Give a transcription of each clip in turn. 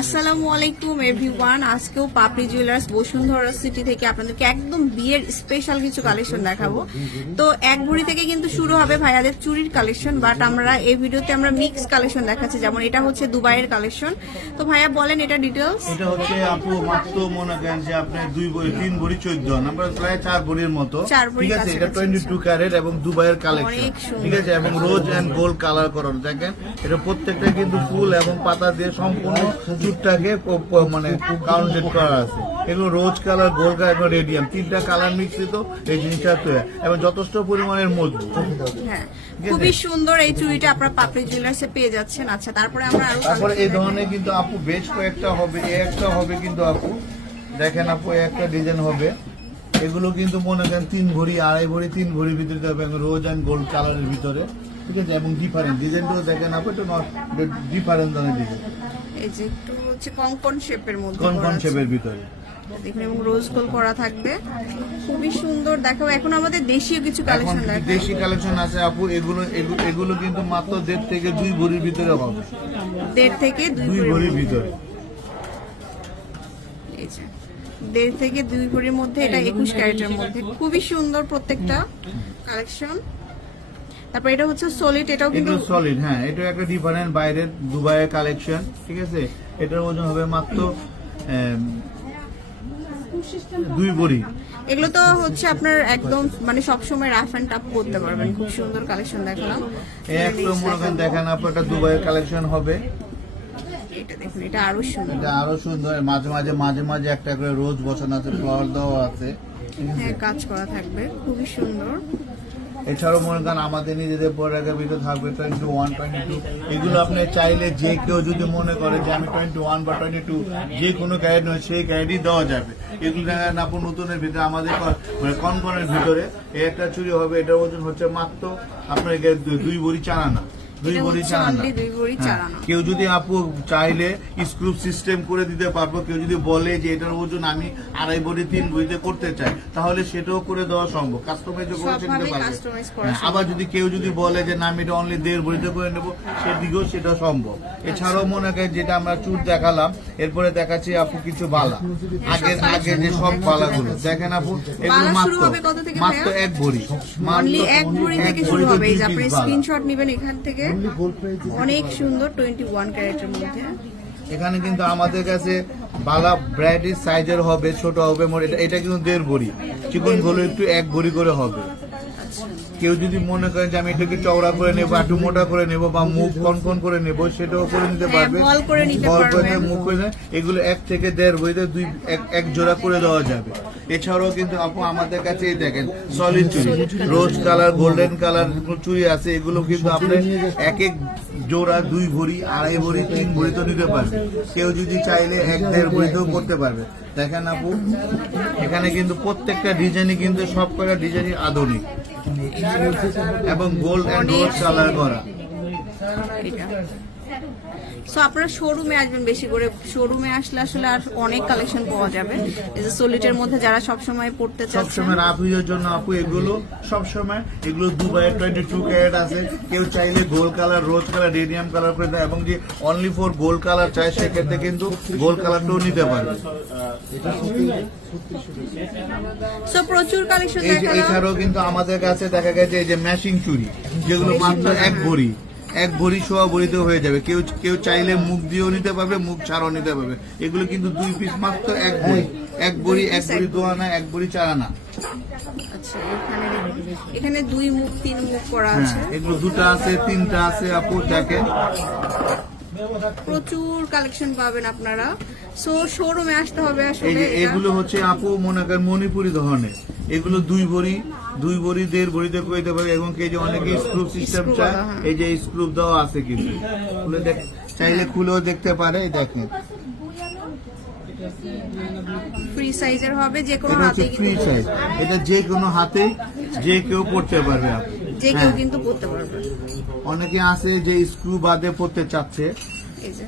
আসসালামু আলাইকুম এভরিওয়ান। আজকেও পাপড়ি জুয়েলার্স বসুন্ধরা সিটি থেকে আপনাদেরকে একদম বিয়ের স্পেশাল কিছু কালেকশন দেখাবো। তো এক ভরি থেকে কিন্তু শুরু হবে ভাইয়াদের চুরির কালেকশন, বাট আমরা এই ভিডিওতে আমরা মিক্স কালেকশন দেখাচ্ছি। যেমন এটা হচ্ছে দুবাইয়ের কালেকশন। তো ভাইয়া বলেন এটা ডিটেলস। এটা হচ্ছে আপু মাত্র মনে করেন যে আপনার 2 ভরি 3 ভরি 14 নাম্বার প্রায় 4 ভরির মতো, ঠিক আছে। এটা 22 ক্যারেট এবং দুবাইয়ের কালেকশন, ঠিক আছে, এবং রোজ এন্ড গোল্ড কালার করানো। দেখেন এটা প্রত্যেকটা কিন্তু ফুল এবং পাতা দিয়ে সম্পূর্ণ চুটটাকে মানে কাউন্টেড করা আছে। এগুলো রোজ কালার, গোল্ড কালার এবং রেডিয়াম তিনটা কালার মিশ্রিত এই জিনিসটা তৈরি এবং যথেষ্ট পরিমাণের মজবুত। হ্যাঁ, খুবই সুন্দর এই চুড়িটা আপনারা পাপড়ি জুয়েলার্সে পেয়ে যাচ্ছেন। আচ্ছা, তারপরে আমরা তারপরে এই ধরনের কিন্তু আপু বেশ কয়েকটা হবে, একটা হবে কিন্তু আপু দেখেন আপু একটা ডিজাইন হবে। এগুলো কিন্তু মনে করেন 3 ভরি, 2.5 ভরি, 3 ভরির ভিতরে হবে রোজ এন্ড গোল্ড কালারের ভিতরে, ঠিক আছে, এবং ডিফারেন্ট ডিজাইনটাও দেখেন আপু এটা ডিফারেন্ট ধরনের ডিজাইন। এই যে একটু হচ্ছে কঙ্কন শেপের মধ্যে, কঙ্কন শেপের ভিতরে দেখুন, এবং রোজ গোল্ড করা থাকবে। খুবই সুন্দর। দেখাবো এখন আমাদের দেশীয় কিছু কালেকশন দেখাবো। দেশি কালেকশন আছে আপু। এগুলো কিন্তু মাত্র 1.5 থেকে 2 ভরির ভিতরে হবে। 1.5 থেকে 2 ভরির ভিতরে। এই যে 1.5 থেকে 2 ভরির মধ্যে, এটা 21 ক্যারেটের মধ্যে। খুবই সুন্দর প্রত্যেকটা কালেকশন। তারপর এটা হচ্ছে সলিড, এটাও কিন্তু সলিড। হ্যাঁ, এটা একটা ডিফারেন্ট বাইরের দুবাইয়ের কালেকশন, ঠিক আছে। এটার ওজন হবে মাত্র 2 ভরি। এগুলো তো হচ্ছে আপনার একদম মানে সবসময় রাফ এন্ড টাফ করতে পারবেন। খুব সুন্দর কালেকশন দেখালাম। একটা মনে করেন দেখেন আপনার দুবাইয়ের কালেকশন হবে। এটা দেখুন, এটা আরো সুন্দর, এটা আরো সুন্দর। মাঝে মাঝে একটা করে রোজ বসানো আছে, ফ্লাওয়ার দেওয়া আছে, হ্যাঁ, কাজ করা থাকবে। খুবই সুন্দর। এছাড়াও মনে করেন আমাদের নিজেদের প্রোডাক্টের ভিতরে থাকবে 21, 22। এগুলো আপনি চাইলে যে কেউ যদি মনে করে যে আমি 21 বা 22 যে কোনো ক্যারেট নয় সেই ক্যারেটই দেওয়া যাবে। এগুলো দেখেন আপনি নতুনের ভিতরে আমাদের মানে কনকনের ভিতরে একটা চুরি হবে। এটার ওজন হচ্ছে মাত্র আপনার 2 ভরি 4 আনা। 2 ভরি 4 আনা। কেউ যদি আপু চাইলে স্ক্রু সিস্টেম করে দিতে পারবো। কেউ যদি বলে যে এটার ওজন আমি 2.5 ভরি 3 ভরিতে করতে চাই, তাহলে সেটাও করে দেওয়া সম্ভব, কাস্টমাইজ করে নিতে পারবে। আবার যদি কেউ যদি বলে যে না আমি এটা অনলি 1.5 ভরিতে করে নেবো, সেদিকেও সেটা সম্ভব। এছাড়াও মনে করেন যেটা আমরা চুর দেখালাম, এরপরে দেখাচ্ছি আপু কিছু বালা। আগে যে সব বালাগুলো দেখেন আপু, এগুলো মাত্র 1 ভরি, অনলি 1 ভরি থেকে শুরু হবে। এই যে আপনি স্ক্রিনশট নেবেন এখান থেকে। অনেক সুন্দর 21 ক্যারেটের মধ্যে। এখানে কিন্তু আমাদের কাছে বালা ব্রাইডের সাইজের হবে, ছোট হবে। এটা কিন্তু 1.5 ভরি, চিকন গুলো একটু 1 ভরি করে হবে। কেউ যদি মনে করেন যে আমি এটাকে চওড়া করে নেবো, একটু মোটা করে নেবো, বা মুখ কনকন করে নেবো, সেটাও করে নিতে পারবে। বল করে মুখ করে এগুলো 1 থেকে 1.5 ভরিতে 1 জোড়া করে দেওয়া যাবে। এছাড়াও কিন্তু আপু আমাদের কাছে দেখেন সলিড চুড়ি, রোজ কালার, গোল্ডেন কালার চুড়ি আছে। এগুলো কিন্তু আপনি এক জোড়া 2 ভরি, 2.5 ভরি, 3 ভরি তো নিতে পারবে। কেউ যদি চাইলে 1.5 ভরিতেও করতে পারবে। দেখেন আপু এখানে কিন্তু প্রত্যেকটা ডিজাইনই কিন্তু সব কটা ডিজাইনই আধুনিক এবং গোল্ড এন্ড রোজ কালার করা। সো আপনারা শোরুমে আসবেন বেশি করে। শোরুমে আসলে আসলে আর অনেক কালেকশন পাওয়া যাবে। এই যে সলিডের মধ্যে যারা সবসময় পড়তে চাচ্ছেন, সবসময় রাফিজের জন্য আপু এগুলো সবসময় এগুলো দুবাইয়ের 22 ক্যারেট আছে। কেউ চাইলে গোল্ড কালার, রোজ কালার, রেডিয়াম কালার করে দেয়, এবং যে অনলি ফর গোল্ড কালার চাই সেক্ষেত্রে কিন্তু গোল্ড কালারটাও নিতে পারবে। সো প্রচুর কালেকশন দেখালাম। এছাড়াও কিন্তু আমাদের কাছে দেখা গেছে এই যে ম্যাচিং চুড়ি, যেগুলো মাত্র 1 ভরি, 1 ভরি সোয়া ভরিতে হয়ে যাবে। কেউ চাইলে মুখ দিয়েও নিতে পারবে, মুখ ছাড়াও নিতে পারবে। এগুলো কিন্তু 2 পিস মাত্র 1 ভরি, 1 ভরি 2 আনা, 1 ভরি 4 আনা। আচ্ছা, এখানে 2 মুখ 3 মুখ করা আছে। এগুলো 2টা আছে, 3টা আছে আপু। দেখেন প্রচুর কালেকশন পাবেন আপনারা। সো শোরুমে আসতে হবে আসলে। এগুলো হচ্ছে আপু মনে করেন মণিপুরি ধরনের। এগুলো 2 ভরি, 1.5 ভরিতে কইতে পারে। এবং কে যে অনেকে স্ক্রু সিস্টেম চায়, এই যে স্ক্রু দেওয়া আছে কিন্তু চাইলে খুলেও দেখতে পারে। দেখেন ফ্রি সাইজের হবে, যে কোনো হাতে ফ্রি সাইজ। এটা যে কোনো হাতে যে কেউ পড়তে পারবে, যে কেউ কিন্তু পড়তে পারবে। অনেকে আছে যে স্ক্রু বাদে পড়তে চাচ্ছে। এই যে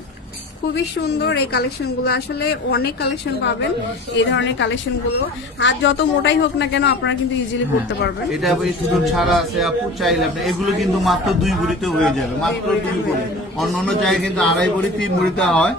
খুবই সুন্দর এই কালেকশন গুলো। আসলে অনেক কালেকশন পাবেন এই ধরনের কালেকশন গুলো। আর যত মোটাই হোক না কেন আপনারা কিন্তু ইজিলি করতে পারবেন। এটা স্টুডেন্ট ছাড়া আছে আপু, চাইলে আপনি এগুলো কিন্তু মাত্র 2 ভরিতে হয়ে যাবে, মাত্র 2 ভরি। অন্য জায়গায় কিন্তু 2.5 ভরি 3 ভরিতে হয়।